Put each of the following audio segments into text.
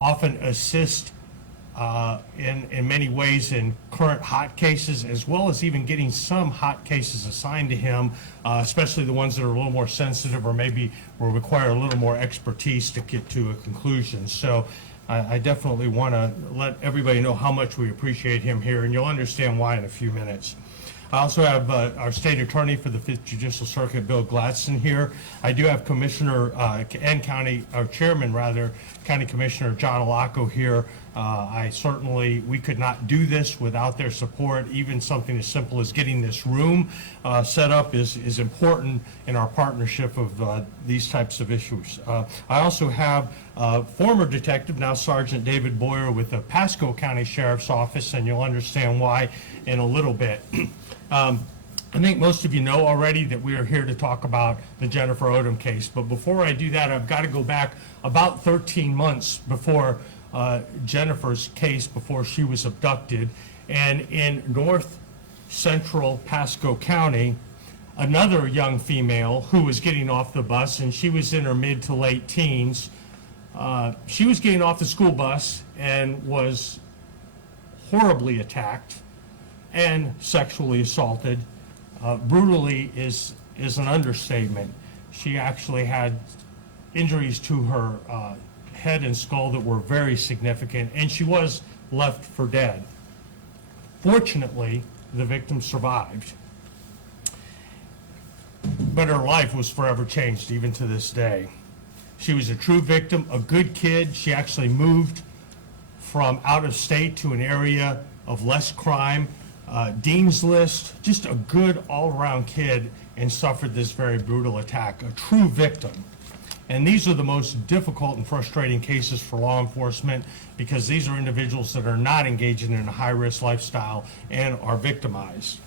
often assist in many ways in current hot cases, as well as even getting some hot cases assigned to him, especially the ones that are a little more sensitive or maybe will require a little more expertise to get to a conclusion. So I definitely want to let everybody know how much we appreciate him here, and you'll understand why in a few minutes. I also have our state attorney for the 5th Judicial Circuit, Bill Gladstone, here. I do have Commissioner and Chairman, County Commissioner John Alaco here. We could not do this without their support. Even something as simple as getting this room set up is important in our partnership of these types of issues. I also have former detective, now Sergeant David Boyer with the Pasco County Sheriff's Office, and you'll understand why in a little bit. I think most of you know already that we are here to talk about the Jennifer Odom case, but before I do that, I've got to go back about 13 months before Jennifer's case, before she was abducted, and in north central Pasco County, another young female who was getting off the bus, and she was in her mid to late teens. She was getting off the school bus and was horribly attacked and sexually assaulted. Brutally is an understatement. She actually had injuries to her head and skull that were very significant, and she was left for dead. Fortunately, the victim survived, but her life was forever changed, even to this day. She was a true victim, a good kid. She actually moved from out of state to an area of less crime. Dean's List, just a good all-around kid, and suffered this very brutal attack, a true victim. And these are the most difficult and frustrating cases for law enforcement, because these are individuals that are not engaging in a high-risk lifestyle and are victimized.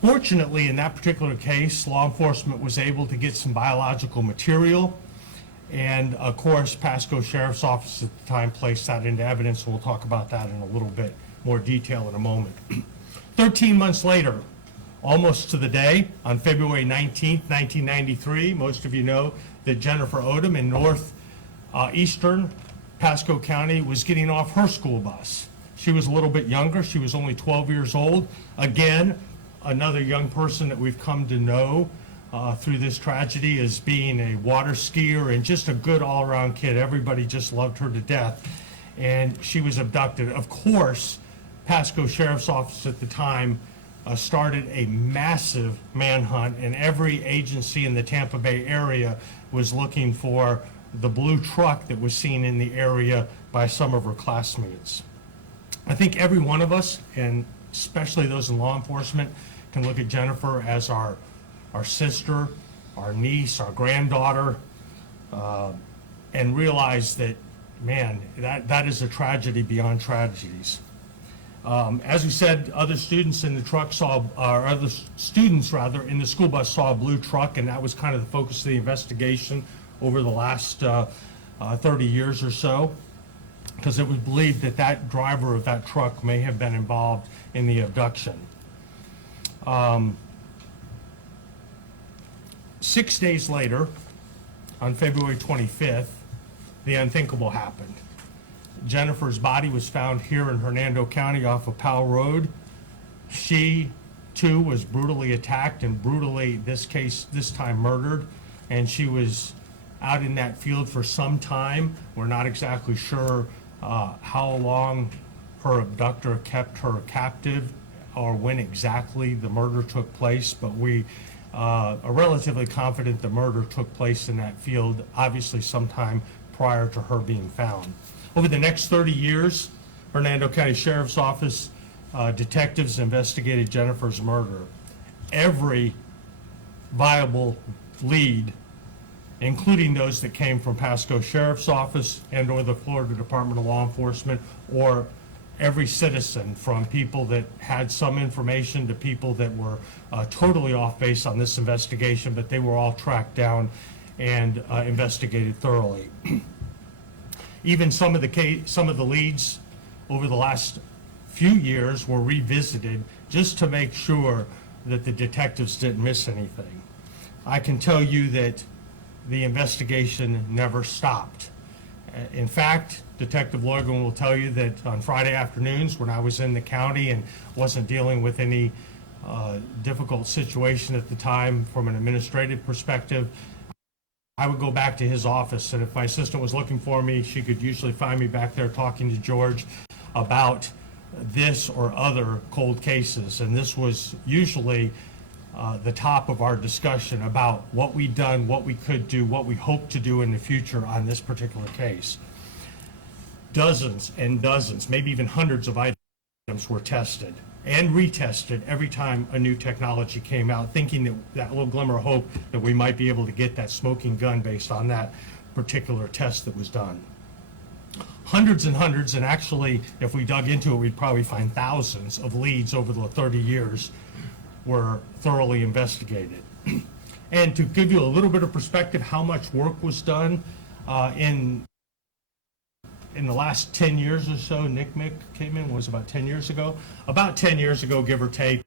Fortunately, in that particular case, law enforcement was able to get some biological material, and of course, Pasco Sheriff's Office at the time placed that into evidence, and we'll talk about that in a little bit more detail in a moment. 13 months later, almost to the day, on February 19th, 1993, most of you know that Jennifer Odom in northeastern Pasco County was getting off her school bus. She was a little bit younger. She was only 12 years old. Again, another young person that we've come to know through this tragedy as being a water skier and just a good all-around kid. Everybody just loved her to death. And she was abducted. Of course, Pasco Sheriff's Office at the time started a massive manhunt, and every agency in the Tampa Bay area was looking for the blue truck that was seen in the area by some of her classmates. I think every one of us, and especially those in law enforcement, can look at Jennifer as our sister, our niece, our granddaughter, and realize that, man, that is a tragedy beyond tragedies. As we said, other students in the truck other students in the school bus saw a blue truck, and that was kind of the focus of the investigation over the last 30 years or so, because it was believed that that driver of that truck may have been involved in the abduction. 6 days later, on February 25th, the unthinkable happened. Jennifer's body was found here in Hernando County off of Powell Road. She, too, was brutally attacked and brutally, this time murdered, and she was out in that field for some time. We're not exactly sure how long her abductor kept her captive or when exactly the murder took place, but we are relatively confident the murder took place in that field, obviously sometime prior to her being found. Over the next 30 years, Hernando County Sheriff's Office detectives investigated Jennifer's murder. Every viable lead, including those that came from Pasco Sheriff's Office and or the Florida Department of Law Enforcement, or every citizen, from people that had some information to people that were totally off base on this investigation, but they were all tracked down and investigated thoroughly. Even some of the leads over the last few years were revisited just to make sure that the detectives didn't miss anything. I can tell you that the investigation never stopped. In fact, Detective Logan will tell you that on Friday afternoons when I was in the county and wasn't dealing with any difficult situation at the time from an administrative perspective, I would go back to his office, and if my assistant was looking for me, she could usually find me back there talking to George about this or other cold cases. And this was usually the top of our discussion about what we'd done, what we could do, what we hope to do in the future on this particular case. Dozens and dozens, maybe even hundreds of items were tested and retested every time a new technology came out, thinking that that little glimmer of hope that we might be able to get that smoking gun based on that particular test that was done. Hundreds and hundreds, and actually, if we dug into it, we'd probably find thousands of leads over the 30 years were thoroughly investigated. And to give you a little bit of perspective, how much work was done in the last 10 years or so. Nick Mick came in, was about 10 years ago. About 10 years ago, give or take,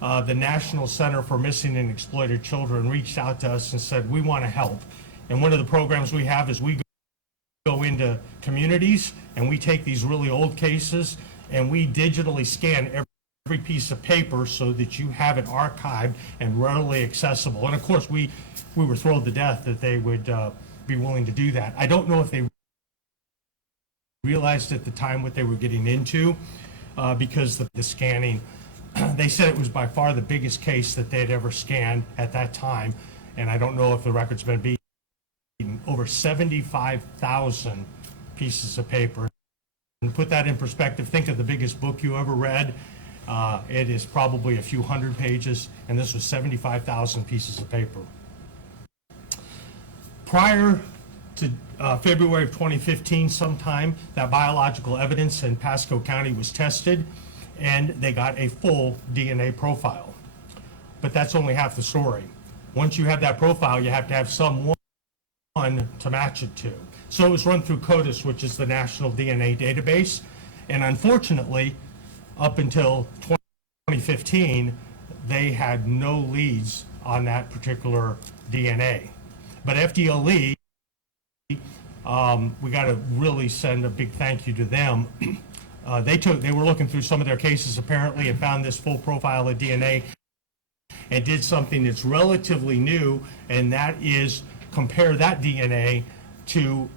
the National Center for Missing and Exploited Children reached out to us and said, we want to help. And one of the programs we have is we go into communities and we take these really old cases and we digitally scan every piece of paper so that you have it archived and readily accessible. And of course, we were thrilled to death that they would be willing to do that. I don't know if they realized at the time what they were getting into because the scanning, they said it was by far the biggest case that they had ever scanned at that time, and I don't know if the record's been beaten. Over 75,000 pieces of paper. And to put that in perspective, think of the biggest book you ever read. It is probably a few hundred pages, and this was 75,000 pieces of paper. Prior to February of 2015 sometime, that biological evidence in Pasco County was tested, and they got a full DNA profile. But that's only half the story. Once you have that profile, you have to have someone to match it to. So it was run through CODIS, which is the National DNA Database, and unfortunately, up until 2015, they had no leads on that particular DNA. But FDLE, we got to really send a big thank you to them. They were looking through some of their cases apparently and found this full profile of DNA and did something that's relatively new, and that is compare that DNA to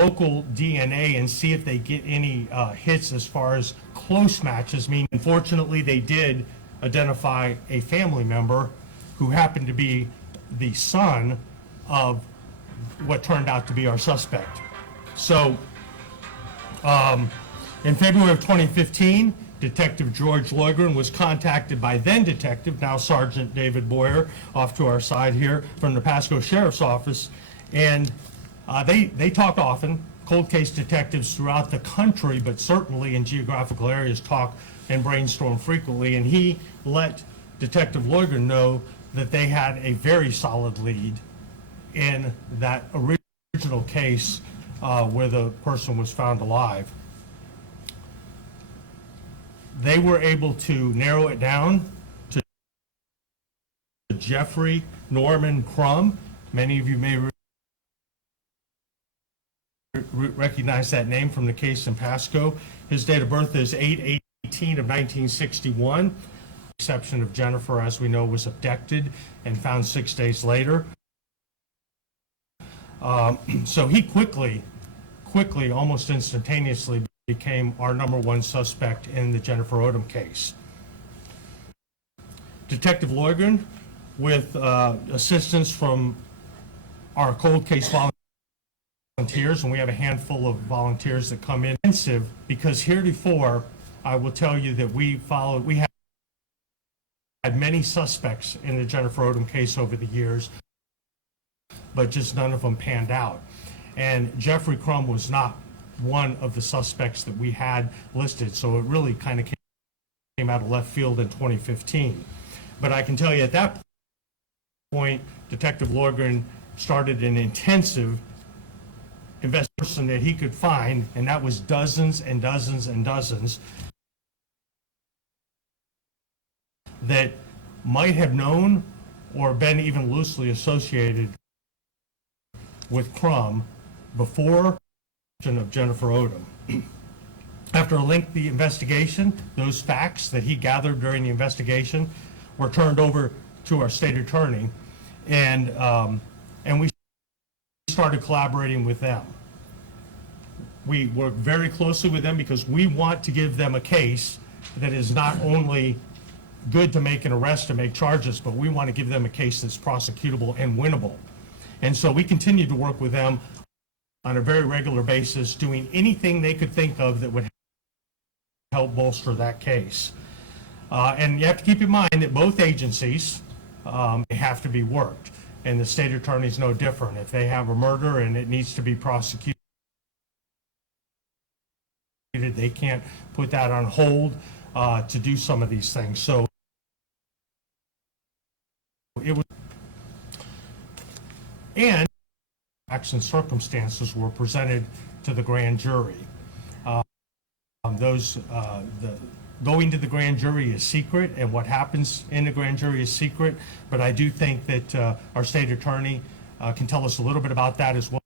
local DNA and see if they get any hits as far as close matches. I mean, unfortunately, they did identify a family member who happened to be the son of what turned out to be our suspect. So in February of 2015, Detective George Loigren was contacted by then Detective, now Sergeant David Boyer, off to our side here from the Pasco Sheriff's Office, and they talk often. Cold case detectives throughout the country, but certainly in geographical areas, talk and brainstorm frequently, and he let Detective Loigren know that they had a very solid lead in that original case where the person was found alive. They were able to narrow it down to Jeffrey Norman Crum. Many of you may recognize that name from the case in Pasco. His date of birth is 8/18 of 1961. Exception of Jennifer, as we know, was abducted and found 6 days later. So he quickly, almost instantaneously, became our _1 suspect in the Jennifer Odom case. Detective Loigren, with assistance from our cold case volunteers, and we have a handful of volunteers that come in, intensive, because heretofore, I will tell you that we had many suspects in the Jennifer Odom case over the years, but just none of them panned out. And Jeffrey Crum was not one of the suspects that we had listed, so it really kind of came out of left field in 2015. But I can tell you at that point, Detective Loigren started an intensive investigation that he could find, and that was dozens and dozens and dozens that might have known or been even loosely associated with Crum before of Jennifer Odom. After a lengthy investigation, those facts that he gathered during the investigation were turned over to our state attorney, and we started collaborating with them. We work very closely with them because we want to give them a case that is not only good to make an arrest and make charges, but we want to give them a case that's prosecutable and winnable. And so we continue to work with them on a very regular basis, doing anything they could think of that would help bolster that case. And you have to keep in mind that both agencies have to be worked, and the state attorney is no different. If they have a murder and it needs to be prosecuted, they can't put that on hold to do some of these things. So it was, and facts and circumstances were presented to the grand jury. Going to the grand jury is secret, and what happens in the grand jury is secret, but I do think that our state attorney can tell us a little bit about that, as well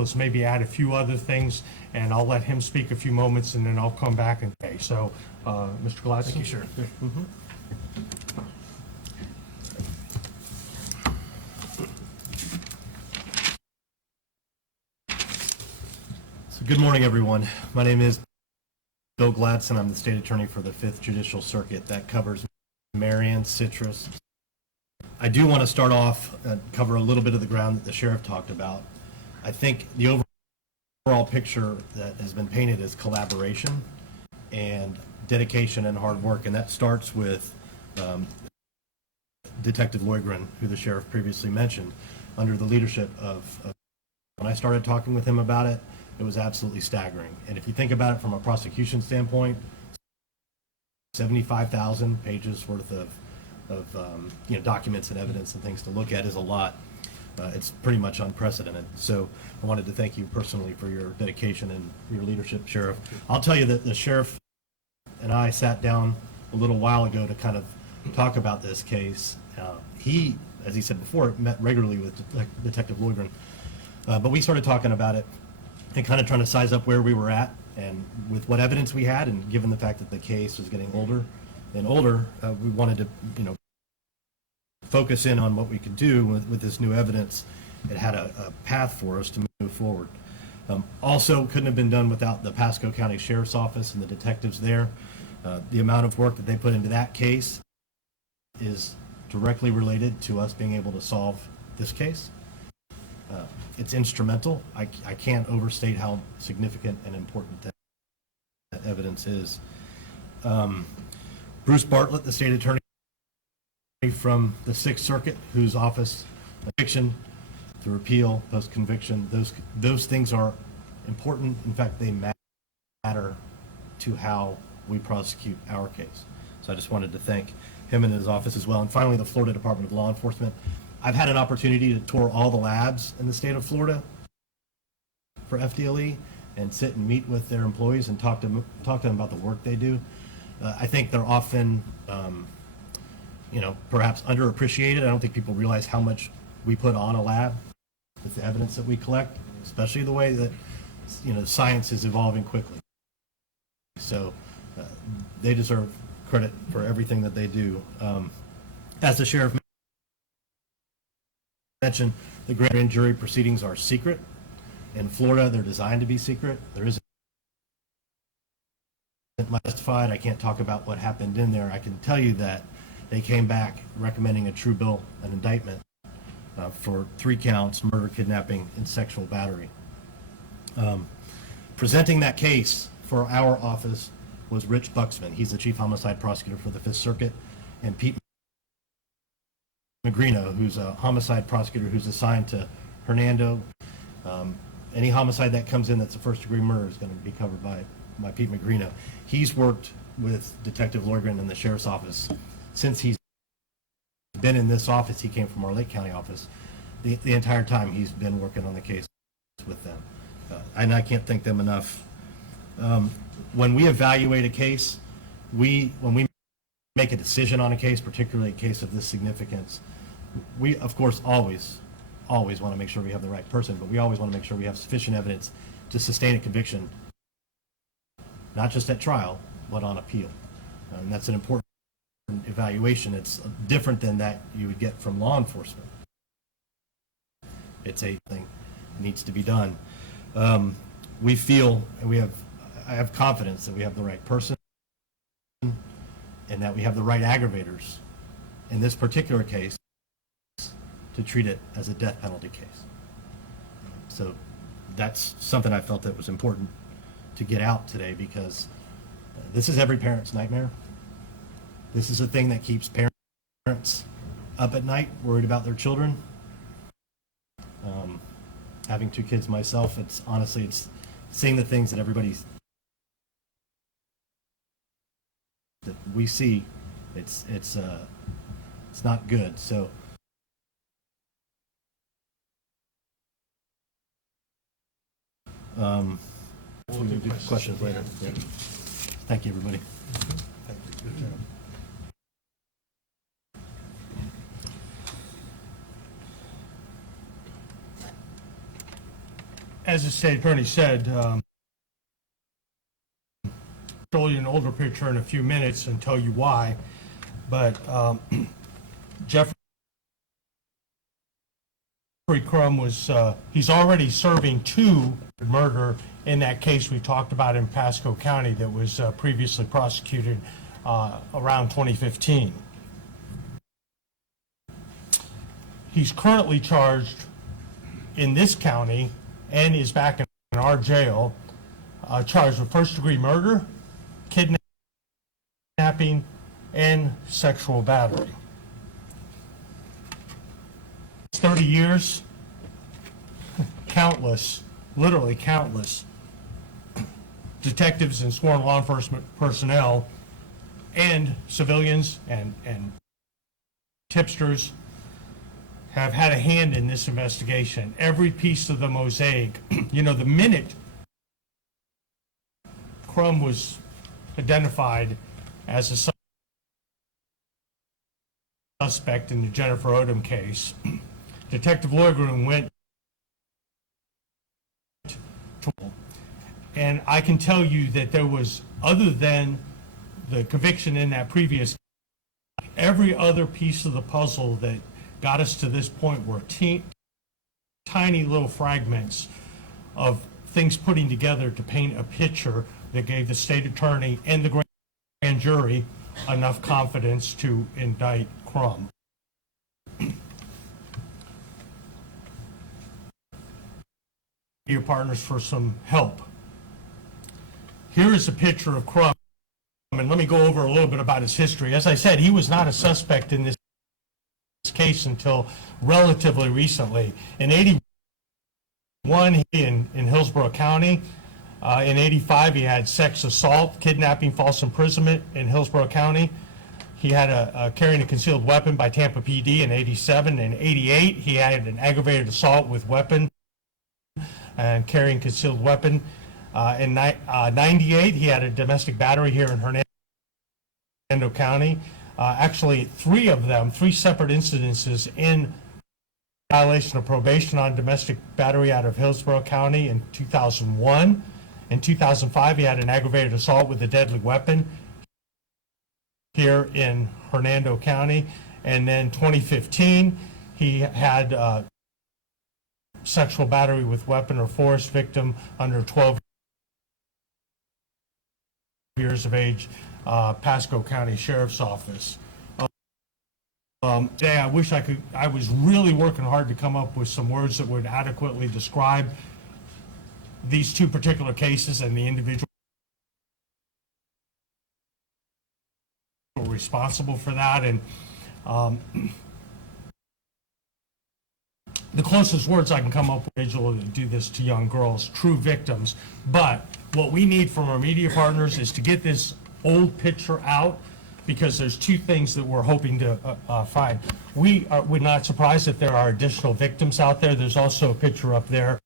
as maybe add a few other things, and I'll let him speak a few moments, and then I'll come back and say. So, Mr. Gladstone? Thank you, sir. Mm-hmm. Good morning, everyone. My name is Bill Gladstone. I'm the state attorney for the 5th Judicial Circuit. That covers Marion, Citrus. I do want to start off and cover a little bit of the ground that the sheriff talked about. I think the overall picture that has been painted is collaboration and dedication and hard work, and that starts with Detective Loygren, who the sheriff previously mentioned, under the leadership of when I started talking with him about it, it was absolutely staggering. And if you think about it from a prosecution standpoint, 75,000 pages worth of documents and evidence and things to look at is a lot. It's pretty much unprecedented. So I wanted to thank you personally for your dedication and your leadership, Sheriff. I'll tell you that the sheriff and I sat down a little while ago to kind of talk about this case. He, as he said before, met regularly with Detective Loygren, but we started talking about it and kind of trying to size up where we were at and with what evidence we had, and given the fact that the case was getting older and older, we wanted to, focus in on what we could do with this new evidence. It had a path for us to move forward. Also, couldn't have been done without the Pasco County Sheriff's Office and the detectives there. The amount of work that they put into that case is directly related to us being able to solve this case. It's instrumental. I can't overstate how significant and important that evidence is. Bruce Bartlett, the state attorney from the 6th Circuit, whose office, conviction, through appeal, post-conviction, those things are important. In fact, they matter to how we prosecute our case. So I just wanted to thank him and his office as well. And finally, the Florida Department of Law Enforcement. I've had an opportunity to tour all the labs in the state of Florida for FDLE and sit and meet with their employees and talk to them about the work they do. I think they're often, perhaps underappreciated. I don't think people realize how much we put on a lab with the evidence that we collect, especially the way that, science is evolving quickly. So they deserve credit for everything that they do. As the sheriff mentioned, the grand jury proceedings are secret. In Florida, they're designed to be secret. There isn't much justified. I can't talk about what happened in there. I can tell you that they came back recommending a true bill, an indictment for 3 counts, murder, kidnapping, and sexual battery. Presenting that case for our office was Rich Buxman. He's the chief homicide prosecutor for the 5th Circuit, and Pete Magrino, who's a homicide prosecutor who's assigned to Hernando. Any homicide that comes in that's a first-degree murder is going to be covered by Pete Magrino. He's worked with Detective Loygren in the sheriff's office since he's been in this office. He came from our Lake County office. The entire time he's been working on the case with them. And I can't thank them enough. When we evaluate a case, when we make a decision on a case, particularly a case of this significance, we, of course, always always want to make sure we have the right person, but we always want to make sure we have sufficient evidence to sustain a conviction, not just at trial, but on appeal. And that's an important evaluation. It's different than that you would get from law enforcement. It's a thing that needs to be done. We feel, and I have confidence that we have the right person and that we have the right aggravators in this particular case to treat it as a death penalty case. So that's something I felt that was important to get out today, because this is every parent's nightmare. This is a thing that keeps parents up at night, worried about their children. Having 2 kids myself, it's seeing the things that that we see. It's not good. So we'll do questions later. Yeah. Thank you, everybody. Thank you. Good job. As the state attorney said, I'll show you an older picture in a few minutes and tell you why, but Jeffrey Crum he's already serving 2 murder in that case we talked about in Pasco County that was previously prosecuted around 2015. He's currently charged in this county and is back in our jail, charged with first-degree murder, kidnapping, and sexual battery. 30 years, countless, literally countless, detectives and sworn law enforcement personnel and civilians and tipsters have had a hand in this investigation. Every piece of the mosaic. You know, the minute Crum was identified as a suspect in the Jennifer Odom case, Detective Loigren went to, and I can tell you that there was, other than the conviction in that previous, every other piece of the puzzle that got us to this point were tiny little fragments of things putting together to paint a picture that gave the state attorney and the grand jury enough confidence to indict Crum. Your partners for some help. Here is a picture of Crum, and let me go over a little bit about his history. As I said, he was not a suspect in this case until relatively recently. In 81, he in Hillsborough County. In 85, he had sex assault, kidnapping, false imprisonment in Hillsborough County. He had a carrying a concealed weapon by Tampa PD in 87. In 88, he had an aggravated assault with weapon and carrying concealed weapon. In 98, he had a domestic battery here in Hernando County. Actually, 3 of them, 3 separate incidences in violation of probation on domestic battery out of Hillsborough County in 2001. In 2005, he had an aggravated assault with a deadly weapon here in Hernando County. And then 2015, he had sexual battery with weapon or force victim under 12 years of age, Pasco County Sheriff's Office. Today, I wish I was really working hard to come up with some words that would adequately describe these 2 particular cases and the individual responsible for that. And the closest words I can come up with to do this to young girls, true victims. But what we need from our media partners is to get this old picture out, because there's 2 things that we're hoping to find. We're not surprised if there are additional victims out there. There's also a picture up there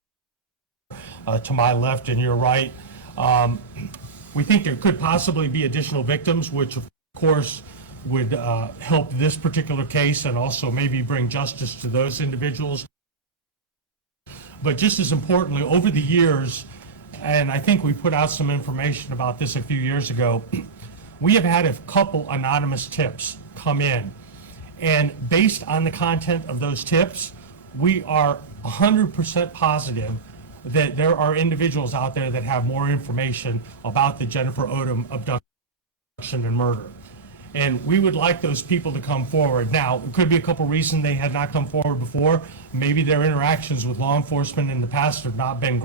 to my left and your right. We think there could possibly be additional victims, which of course would help this particular case and also maybe bring justice to those individuals. But just as importantly, over the years, and I think we put out some information about this a few years ago, we have had a couple anonymous tips come in. And based on the content of those tips, we are 100% positive that there are individuals out there that have more information about the Jennifer Odom abduction and murder. And we would like those people to come forward. Now, it could be a couple reasons they had not come forward before. Maybe their interactions with law enforcement in the past have not been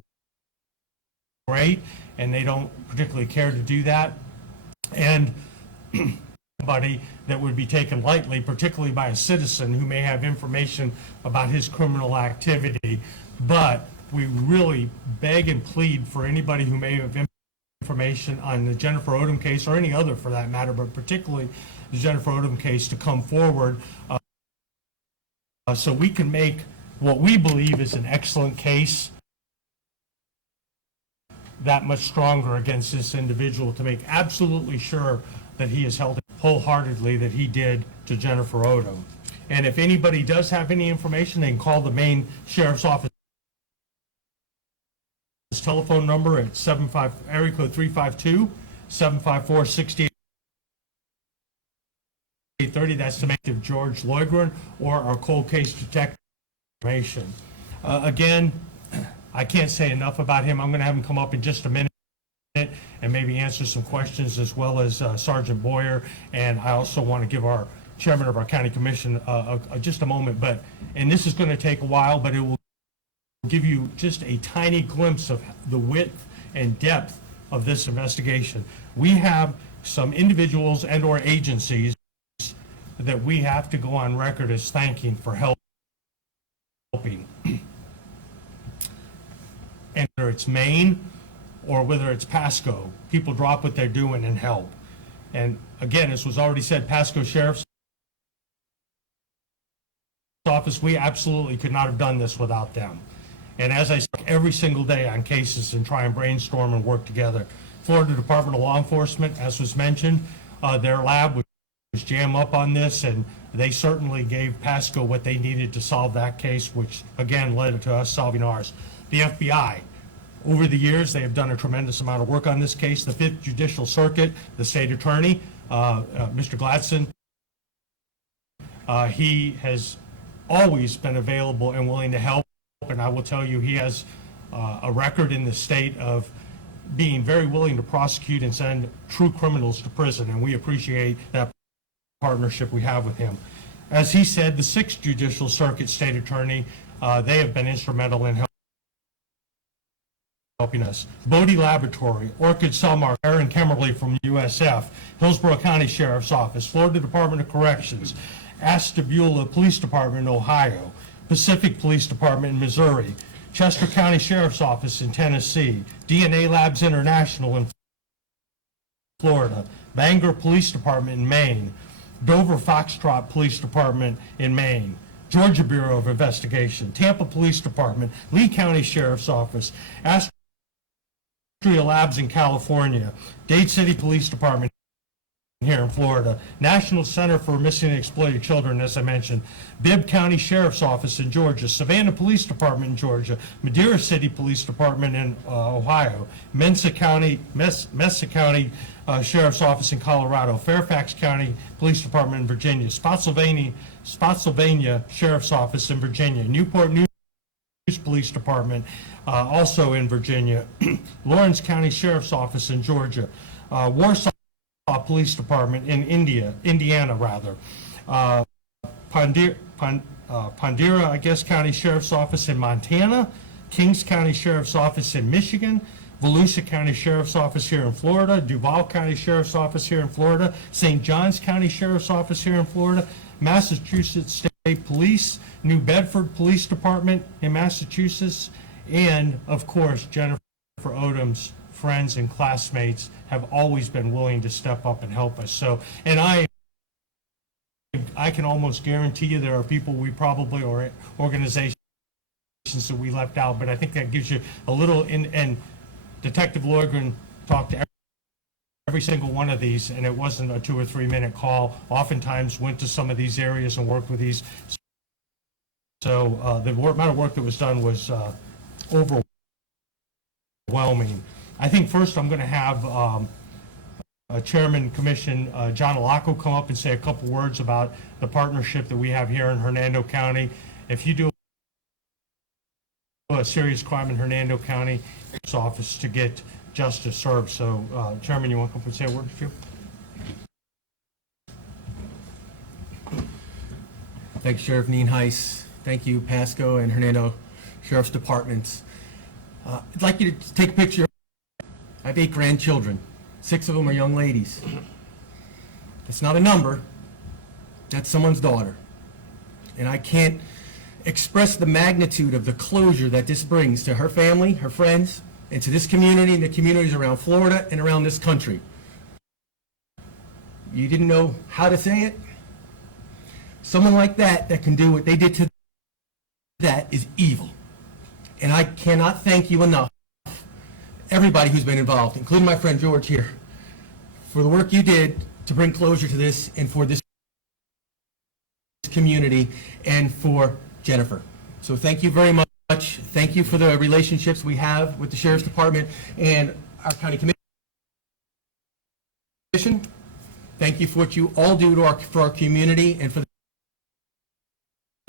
great, and they don't particularly care to do that. And somebody that would be taken lightly, particularly by a citizen who may have information about his criminal activity. But we really beg and plead for anybody who may have information on the Jennifer Odom case, or any other for that matter, but particularly the Jennifer Odom case, to come forward so we can make what we believe is an excellent case that much stronger against this individual, to make absolutely sure that he is held wholeheartedly that he did to Jennifer Odom. And if anybody does have any information, they can call the main sheriff's office telephone number at area code 352-754-6830. That's Detective George Loigren, or our cold case detective information. Again, I can't say enough about him. I'm going to have him come up in just a minute and maybe answer some questions, as well as Sergeant Boyer. And I also want to give our chairman of our county commission just a moment. And this is going to take a while, but it will give you just a tiny glimpse of the width and depth of this investigation. We have some individuals and or agencies that we have to go on record as thanking for helping. And whether it's Maine or whether it's Pasco, people drop what they're doing and help. And again, as was already said, Pasco Sheriff's Office, we absolutely could not have done this without them. And as I say, every single day on cases and try and brainstorm and work together. Florida Department of Law Enforcement, as was mentioned, their lab was jam up on this, and they certainly gave Pasco what they needed to solve that case, which again led to us solving ours. The FBI, over the years, they have done a tremendous amount of work on this case. The 5th Judicial Circuit, the state attorney, Mr. Gladson, he has always been available and willing to help. And I will tell you, he has a record in the state of being very willing to prosecute and send true criminals to prison, and we appreciate that partnership we have with him. As he said, the 6th Judicial Circuit State Attorney, they have been instrumental in helping us. Bodie Laboratory, Orchid Cellmark, Aaron Kemmerly from USF, Hillsborough County Sheriff's Office, Florida Department of Corrections, Ashtabula Police Department in Ohio, Pacific Police Department in Missouri, Chester County Sheriff's Office in Tennessee, DNA Labs International in Florida, Bangor Police Department in Maine, Dover Foxtrot Police Department in Maine, Georgia Bureau of Investigation, Tampa Police Department, Lee County Sheriff's Office, Astria Labs in California, Dade City Police Department here in Florida, National Center for Missing and Exploited Children, as I mentioned, Bibb County Sheriff's Office in Georgia, Savannah Police Department in Georgia, Madera City Police Department in Ohio, Mesa County Sheriff's Office in Colorado, Fairfax County Police Department in Virginia, Spotsylvania Sheriff's Office in Virginia, Newport News Police Department also in Virginia, Lawrence County Sheriff's Office in Georgia, Warsaw Police Department in Indiana, Pondera, I guess, County Sheriff's Office in Montana, Kings County Sheriff's Office in Michigan, Volusia County Sheriff's Office here in Florida, Duval County Sheriff's Office here in Florida, St. Johns County Sheriff's Office here in Florida, Massachusetts State Police, New Bedford Police Department in Massachusetts, and of course, Jennifer Odom's friends and classmates have always been willing to step up and help us. So, and I can almost guarantee you there are people we probably, or organizations that we left out, but I think that gives you a little, and Detective Loigren talked to every single one of these, and it wasn't a 2 or 3 minute call. Oftentimes went to some of these areas and worked with these. So the amount of work that was done was overwhelming. I think first I'm going to have Chairman Commission John Alaco come up and say a couple words about the partnership that we have here in Hernando County. If you do a serious crime in Hernando County, it's office to get justice served. So, Chairman, you want to come up and say a word or two? Thank you, Sheriff Nienhuis. Thank you, Pasco and Hernando Sheriff's Departments. I'd like you to take a picture. I have 8 grandchildren. 6 of them are young ladies. It's not a number. That's someone's daughter. And I can't express the magnitude of the closure that this brings to her family, her friends, and to this community and the communities around Florida and around this country. You didn't know how to say it? Someone like that can do what they did to that is evil. And I cannot thank you enough, everybody who's been involved, including my friend George here, for the work you did to bring closure to this and for this community and for Jennifer. So thank you very much. Thank you for the relationships we have with the Sheriff's Department and our county commission. Thank you for what you all do for our community and for the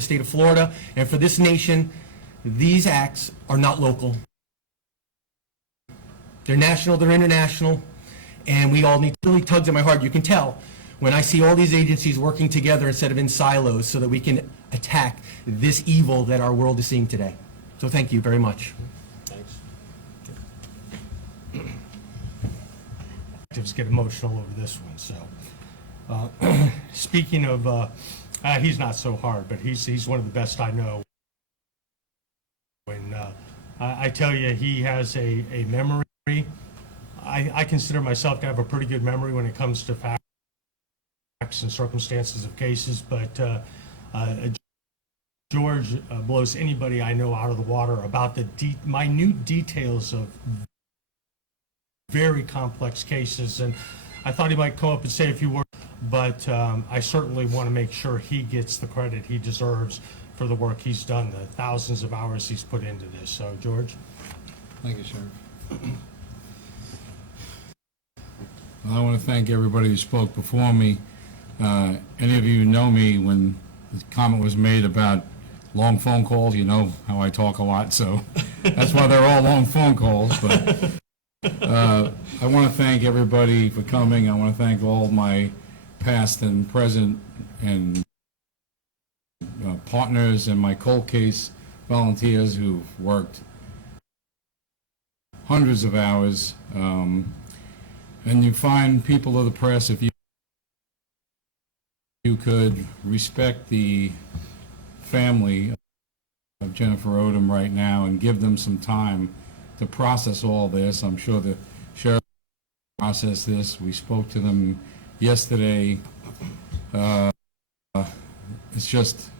state of Florida and for this nation. These acts are not local. They're national, they're international, and we all need, really tugs at my heart. You can tell when I see all these agencies working together instead of in silos so that we can attack this evil that our world is seeing today. So thank you very much. Thanks. Detectives get emotional over this one, so. Speaking of, he's not so hard, but he's one of the best I know. And I tell you, he has a memory. I consider myself to have a pretty good memory when it comes to facts and circumstances of cases, but George blows anybody I know out of the water about the minute details of very complex cases. And I thought he might come up and say a few words, but I certainly want to make sure he gets the credit he deserves for the work he's done, the thousands of hours he's put into this. So, George? Thank you, Sheriff. Well, I want to thank everybody who spoke before me. Any of you know me, when the comment was made about long phone calls, you know how I talk a lot, so that's why they're all long phone calls. But I want to thank everybody for coming. I want to thank all my past and present and partners and my cold case volunteers who've worked hundreds of hours. And you find people of the press, if you could respect the family of Jennifer Odom right now and give them some time to process all this. I'm sure the sheriff will process this. We spoke to them yesterday. It's just,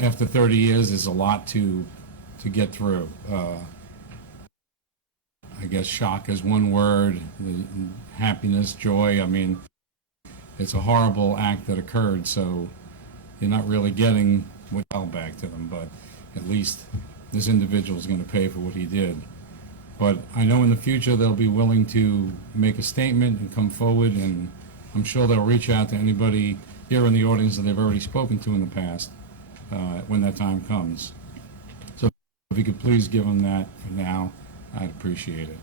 after 30 years, there's a lot to get through. I guess shock is one word, happiness, joy. I mean, it's a horrible act that occurred, so you're not really getting what fell back to them, but at least this individual is going to pay for what he did. But I know in the future they'll be willing to make a statement and come forward, and I'm sure they'll reach out to anybody here in the audience that they've already spoken to in the past when that time comes. So if you could please give them that for now, I'd appreciate it.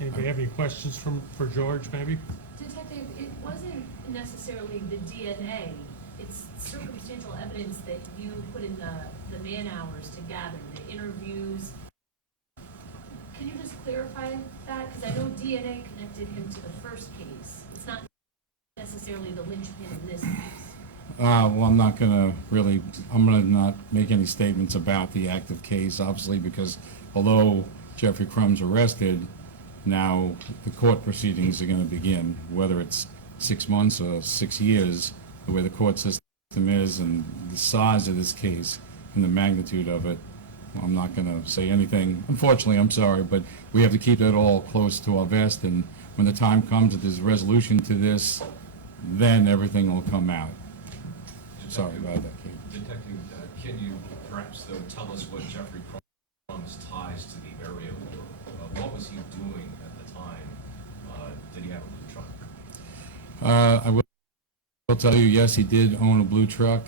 Anybody have any questions for George, maybe? Detective, it wasn't necessarily the DNA. It's circumstantial evidence that you put in the man-hours to gather, the interviews. Can you just clarify that? Because I know DNA connected him to the first case. It's not necessarily the linchpin in this case. Well, I'm not going to not make any statements about the active case, obviously, because although Jeffrey Crumb's arrested, now the court proceedings are going to begin, whether it's 6 months or 6 years, the way the court system is and the size of this case and the magnitude of it. I'm not going to say anything. Unfortunately, I'm sorry, but we have to keep that all close to our vest, and when the time comes that there's resolution to this, then everything will come out. Sorry about that, Kate. Detective, can you perhaps though tell us what Jeffrey Crumb Crum's ties to the area were. What was he doing at the time? Did he have a blue truck? I will tell you, yes, he did own a blue truck.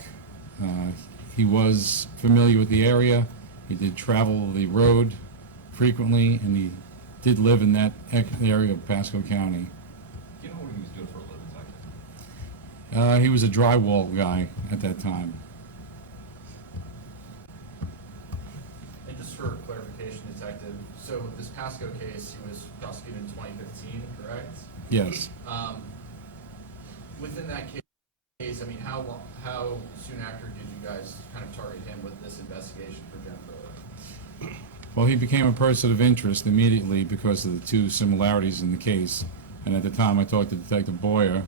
He was familiar with the area. He did travel the road frequently, and he did live in that area of Pasco County. Do you know what he was doing for a living back then? He was a drywall guy at that time. And just for clarification, Detective, so this Pasco case, he was prosecuted in 2015, correct? Yes. Within that case, I mean, how soon after did you guys kind of target him with this investigation for Jennifer Odom? Well, he became a person of interest immediately because of the two similarities in the case. And at the time, I talked to Detective Boyer,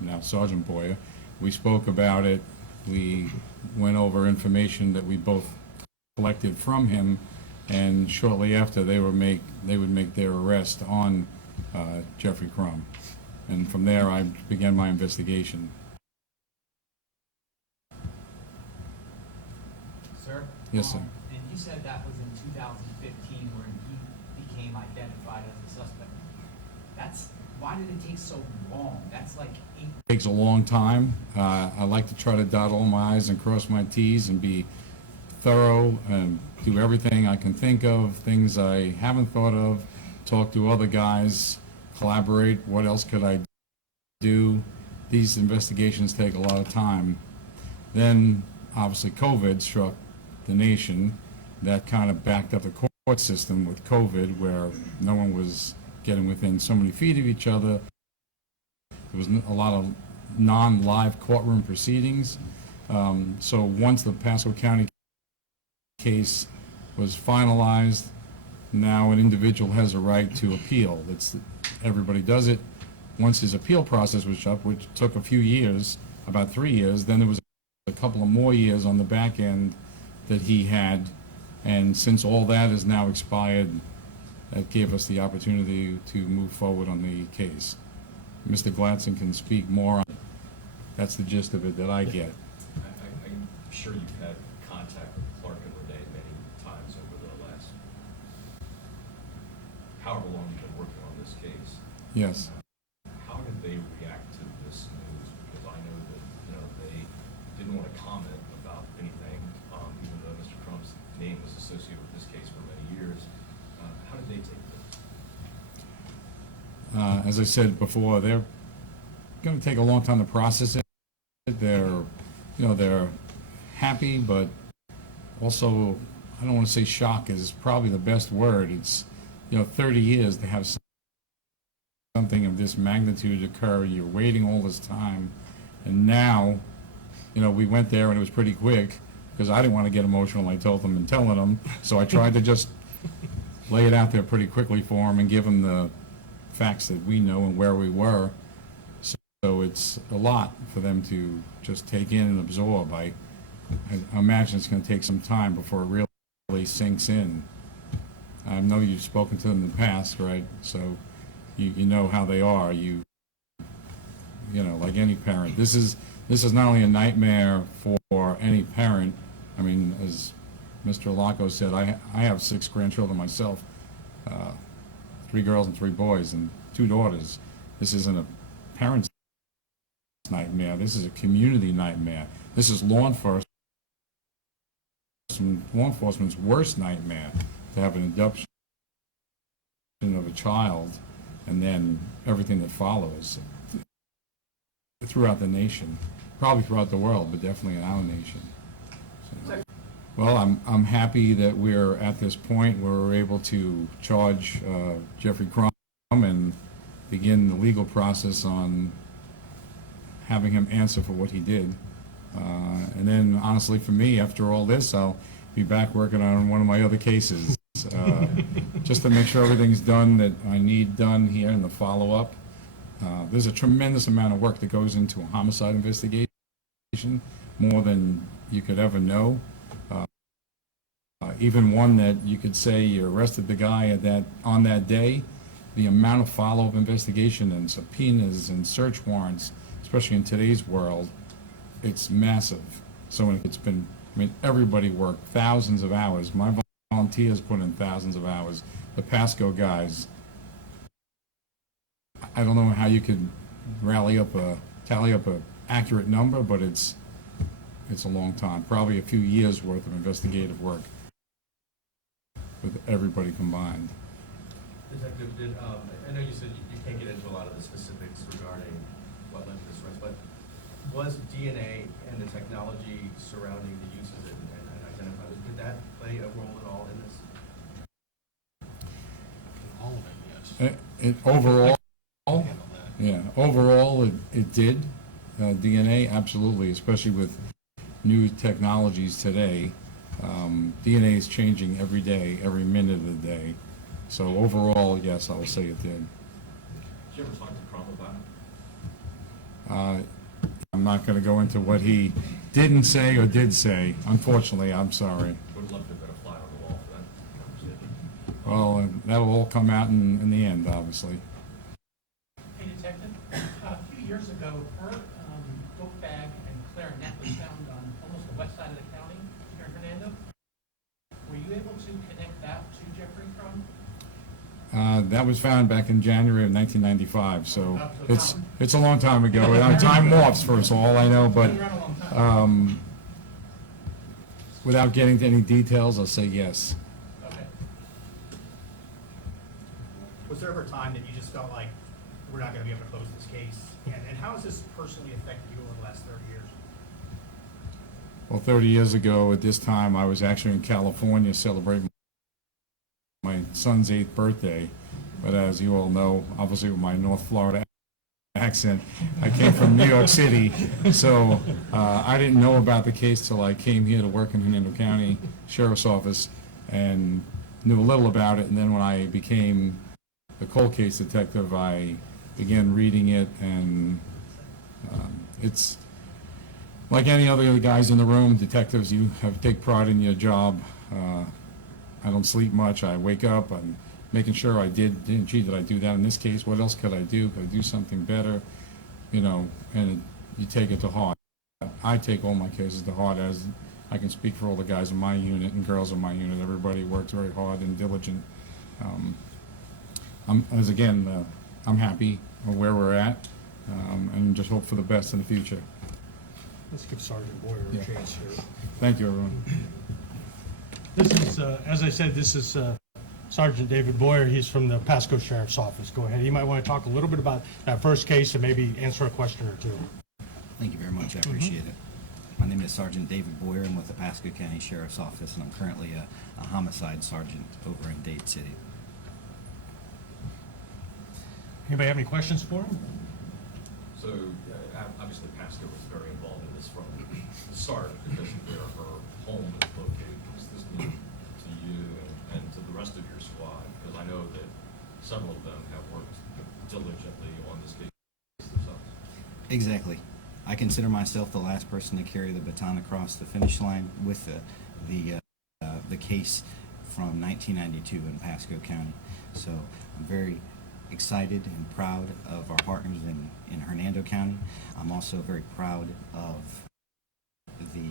now Sergeant Boyer. We spoke about it. We went over information that we both collected from him, and shortly after, they would make their arrest on Jeffrey Crum. And from there, I began my investigation. Sir? Yes, sir. And you said that was in 2015 when he became identified as a suspect. Why did it take so long? That's like 8. Takes a long time. I like to try to dot all my I's and cross my T's and be thorough and do everything I can think of, things I haven't thought of, talk to other guys, collaborate. What else could I do? These investigations take a lot of time. Then, obviously, COVID struck the nation. That kind of backed up the court system with COVID, where no one was getting within so many feet of each other. There was a lot of non-live courtroom proceedings. So once the Pasco County case was finalized, now an individual has a right to appeal. Everybody does it. Once his appeal process was up, which took a few years, about 3 years, then there was a couple of more years on the back end that he had. And since all that is now expired, that gave us the opportunity to move forward on the case. Mr. Gladson can speak more on it. That's the gist of it that I get. I'm sure you've had contact with Clark and Renee many times over the last however long you've been working on this case. Yes. How did they react to this news? Because I know that, they didn't want to comment about anything, even though Mr. Crump's name was associated with this case for many years. How did they take this? As I said before, they're going to take a long time to process it. They're happy, but also, I don't want to say shock is probably the best word. It's, 30 years to have something of this magnitude occur. You're waiting all this time, and now, we went there and it was pretty quick because I didn't want to get emotional. I told them and telling them, so I tried to just lay it out there pretty quickly for them and give them the facts that we know and where we were. So it's a lot for them to just take in and absorb. I imagine it's going to take some time before it really sinks in. I know you've spoken to them in the past, right? So you know how they are. Like any parent. This is not only a nightmare for any parent. I mean, as Mr. Laco said, I have 6 grandchildren myself, 3 girls and 3 boys, and 2 daughters. This isn't a parent's nightmare. This is a community nightmare. This is law enforcement's worst nightmare, to have an abduction of a child and then everything that follows throughout the nation, probably throughout the world, but definitely in our nation. So, well, I'm happy that we're at this point where we're able to charge Jeffrey Crum and begin the legal process on having him answer for what he did. And then, honestly, for me, after all this, I'll be back working on one of my other cases, just to make sure everything's done that I need done here in the follow-up. There's a tremendous amount of work that goes into a homicide investigation, more than you could ever know. Even one that you could say you arrested the guy on that day, the amount of follow-up investigation and subpoenas and search warrants, especially in today's world, it's massive. So it's been I mean, everybody worked thousands of hours. My volunteers put in thousands of hours. The Pasco guys, I don't know how you could tally up a accurate number, but it's a long time, probably a few years worth of investigative work with everybody combined. Detective, I know you said you can't get into a lot of the specifics regarding what led to this arrest, but was DNA and the technology surrounding the use of it and identifying it, did that play a role at all in this? All of it, yes. Overall, Handle that. yeah, overall, it did. DNA, absolutely, especially with new technologies today. DNA is changing every day, every minute of the day. So overall, yes, I will say it did. Did you ever talk to Crump about it? I'm not going to go into what he didn't say or did say. Unfortunately, I'm sorry. Would love to have been a fly on the wall for that conversation. Well, that'll all come out in the end, obviously. Hey, Detective, a few years ago, her book bag and clarinet was found on almost the west side of the county here in Hernando. Were you able to connect that to Jeffrey Crumb? That was found back in January of 1995, so it's a long time ago. Time morphs for us all, I know, but Been around a long time. without getting to any details, I'll say yes. Okay. Was there ever a time that you just felt like we're not going to be able to close this case? And how has this personally affected you over the last 30 years? Well, 30 years ago at this time, I was actually in California celebrating my son's 8th birthday. But as you all know, obviously with my North Florida accent, I came from New York City. So I didn't know about the case till I came here to work in Hernando County Sheriff's Office and knew a little about it. And then when I became the cold case detective, I began reading it, and it's like any other guys in the room, detectives, you have to take pride in your job. I don't sleep much. I wake up, I'm making sure gee, did I do that in this case? What else could I do? Could I do something better? You know, and you take it to heart. I take all my cases to heart, as I can speak for all the guys in my unit and girls in my unit. Everybody works very hard and diligent. I'm happy where we're at, and just hope for the best in the future. Let's give Sergeant Boyer Yeah. a chance here. Thank you, everyone. This is, as I said, this is Sergeant David Boyer. He's from the Pasco Sheriff's Office. Go ahead. You might want to talk a little bit about that first case and maybe answer a question or two. Thank you very much. I appreciate it. My name is Sergeant David Boyer. I'm with the Pasco County Sheriff's Office, and I'm currently a homicide sergeant over in Dade City. Anybody have any questions for him? So, obviously Pasco was very involved in this from the start because of where her home is located. What does this mean to you and to the rest of your squad? Because I know that several of them have worked diligently on this case themselves. Exactly. I consider myself the last person to carry the baton across the finish line with the case from 1992 in Pasco County. So I'm very excited and proud of our partners in Hernando County. I'm also very proud of the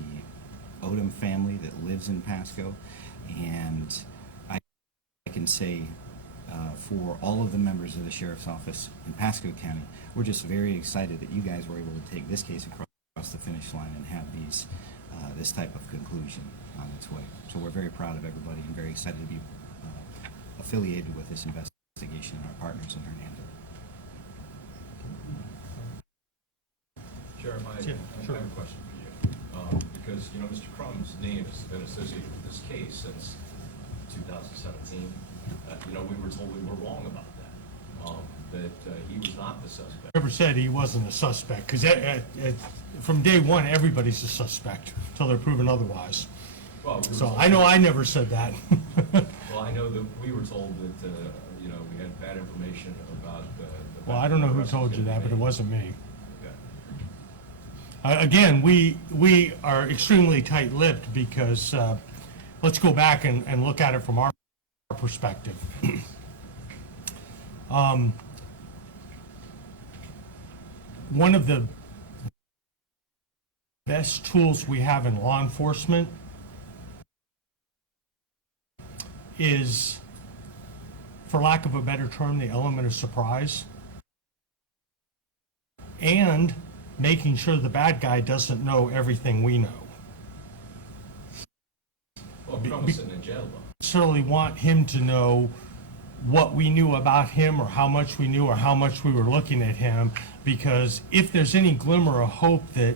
Odom family that lives in Pasco, and I can say for all of the members of the Sheriff's Office in Pasco County, we're just very excited that you guys were able to take this case across the finish line and have this type of conclusion on its way. So we're very proud of everybody and very excited to be affiliated with this investigation and our partners in Hernando. Sheriff, I Yeah, sure. have a question for you. Because, you know, Mr. Crumb's name has been associated with this case since 2017. You know, we were told we were wrong about that, that he was not the suspect. Never said he wasn't a suspect, because from day one, everybody's a suspect until they're proven otherwise. Well, we were So told- I know I never said that. Well, I know that we were told that, you know, we had bad information about the. Well, I don't know who told you that, but it wasn't me. Okay. Again, we are extremely tight-lipped because, let's go back and look at it from our perspective. One of the best tools we have in law enforcement is, for lack of a better term, the element of surprise, and making sure the bad guy doesn't know everything we know. Well, Trump was sitting in jail, though. Necessarily want him to know what we knew about him, or how much we knew, or how much we were looking at him, because if there's any glimmer of hope that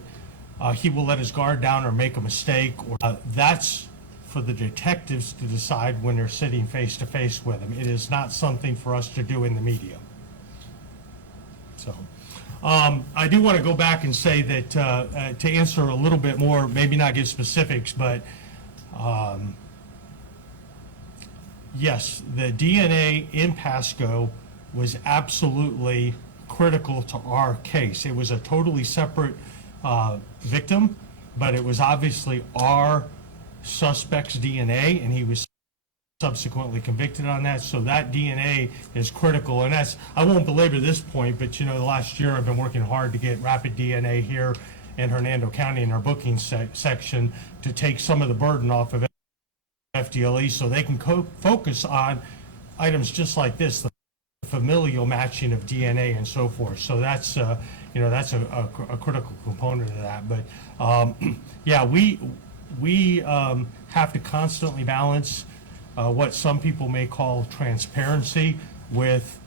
he will let his guard down or make a mistake, or that's for the detectives to decide when they're sitting face to face with him. It is not something for us to do in the media. So, I do want to go back and say that to answer a little bit more, maybe not give specifics, but yes, the DNA in Pasco was absolutely critical to our case. It was a totally separate victim, but it was obviously our suspect's DNA, and he was subsequently convicted on that. So that DNA is critical, and that's, I won't belabor this point, but you know, the last year I've been working hard to get rapid DNA here in Hernando County in our booking section to take some of the burden off of FDLE, so they can focus on items just like this, the familial matching of DNA and so forth. So that's you know, that's a critical component of that. But yeah, we have to constantly balance what some people may call transparency with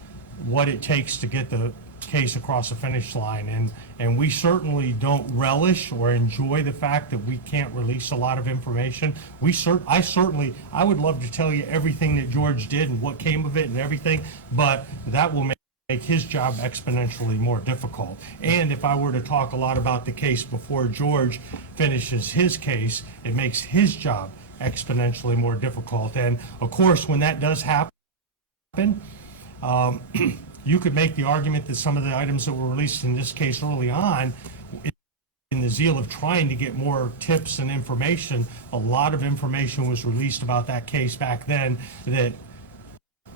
what it takes to get the case across the finish line, and we certainly don't relish or enjoy the fact that we can't release a lot of information. I would love to tell you everything that George did and what came of it and everything, but that will make his job exponentially more difficult. And if I were to talk a lot about the case before George finishes his case, it makes his job exponentially more difficult. And of course, when that does happen, you could make the argument that some of the items that were released in this case early on, in the zeal of trying to get more tips and information, a lot of information was released about that case back then that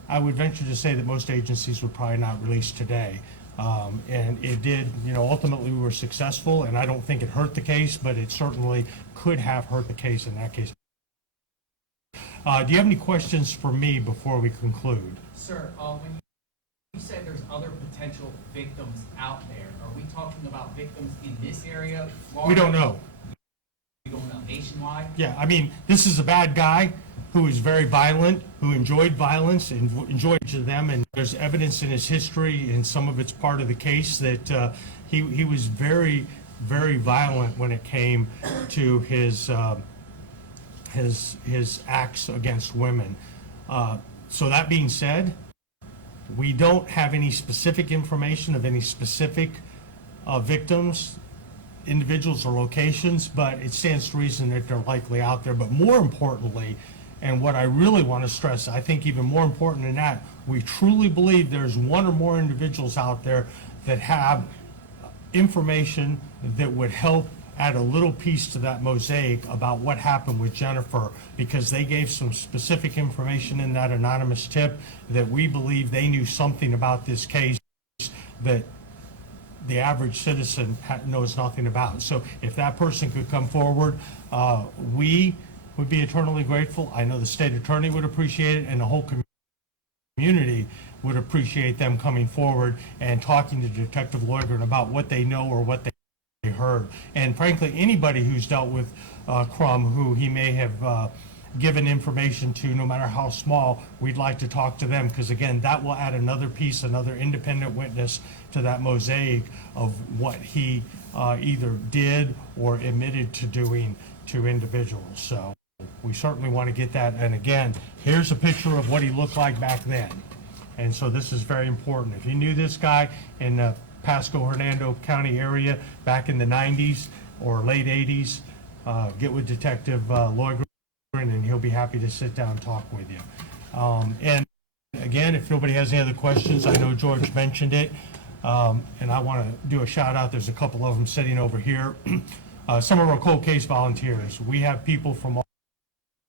I would venture to say that most agencies would probably not release today. And it did, you know, ultimately we were successful, and I don't think it hurt the case, but it certainly could have hurt the case in that case. Do you have any questions for me before we conclude? Sir, when you said there's other potential victims out there, are we talking about victims in this area? We don't know. We don't know nationwide? Yeah, I mean, this is a bad guy who is very violent, who enjoyed violence and enjoyed to them, and there's evidence in his history, and some of it's part of the case, that he was very, very violent when it came to his acts against women. So that being said, we don't have any specific information of any specific victims, individuals, or locations, but it stands to reason that they're likely out there. But more importantly, and what I really want to stress, I think even more important than that, we truly believe there's one or more individuals out there that have information that would help add a little piece to that mosaic about what happened with Jennifer, because they gave some specific information in that anonymous tip that we believe they knew something about this case that the average citizen knows nothing about. So if that person could come forward, we would be eternally grateful. I know the state attorney would appreciate it, and the whole community would appreciate them coming forward and talking to Detective Loigren about what they know or what they heard. And frankly, anybody who's dealt with Crum, who he may have given information to, no matter how small, we'd like to talk to them, because again, that will add another piece, another independent witness to that mosaic of what he either did or admitted to doing to individuals. So we certainly want to get that. And again, here's a picture of what he looked like back then. And so this is very important. If you knew this guy in the Pasco, Hernando County area back in the 90s or late 80s, get with Detective Loigren, and he'll be happy to sit down and talk with you. And again, if nobody has any other questions, I know George mentioned it, and I want to do a shout out. There's a couple of them sitting over here. Some of our cold case volunteers. We have people from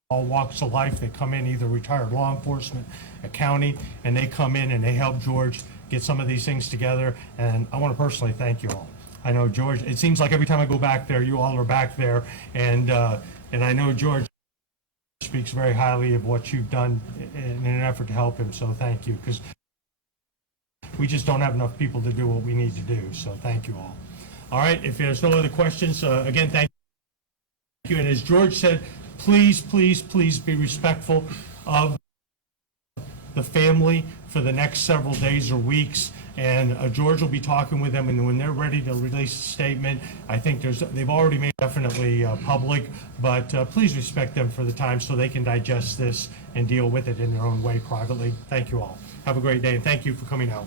all walks of life that come in, either retired law enforcement, accounting, and they come in and they help George get some of these things together, and I want to personally thank you all. I know George, it seems like every time I go back there, you all are back there, and I know George speaks very highly of what you've done in an effort to help him, so thank you, because we just don't have enough people to do what we need to do, so thank you all. All right, if there's no other questions, again, thank you, and as George said, please, please, please be respectful of the family for the next several days or weeks, and George will be talking with them, and when they're ready to release a statement, I think they've already made it definitely public, but please respect them for the time so they can digest this and deal with it in their own way privately. Thank you all. Have a great day, and thank you for coming out.